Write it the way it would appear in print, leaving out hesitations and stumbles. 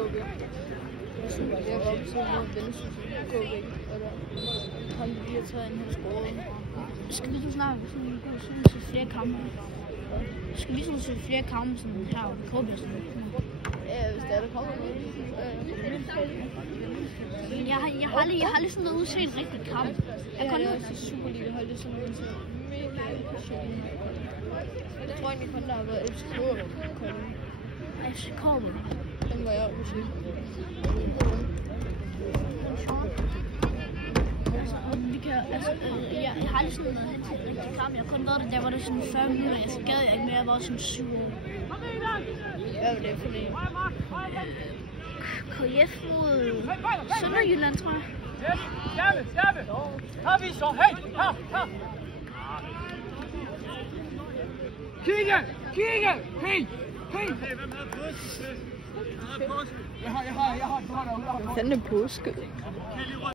KB. Jeg var oppe til mod Vendsyssel KB, og der kom de lige at tage en hos scoret. Skal vi så snart se flere kampe? Skal vi så se flere kampe sådan her på KB? Ja, hvis der kommer noget. Jeg har aldrig sådan noget udset en rigtig kamp. Jeg kan også i Superliga holde sådan noget til mega sjovt. Jeg tror egentlig kun, der har været FCK og Kolding. FCK? Den var jeg oppe til. Jeg har aldrig sådan noget rigtig kamp. Jeg har kun været der var det sådan 40 minutter. Jeg gad ikke mere, jeg var sådan 7. Hvad var det for det? KF mod Sønderjylland, tror jeg. Stærke! Kom vi så! Hey! Her! Kigge! Hey! Hvem havde påske? Jeg har. Hvad fanden er påske?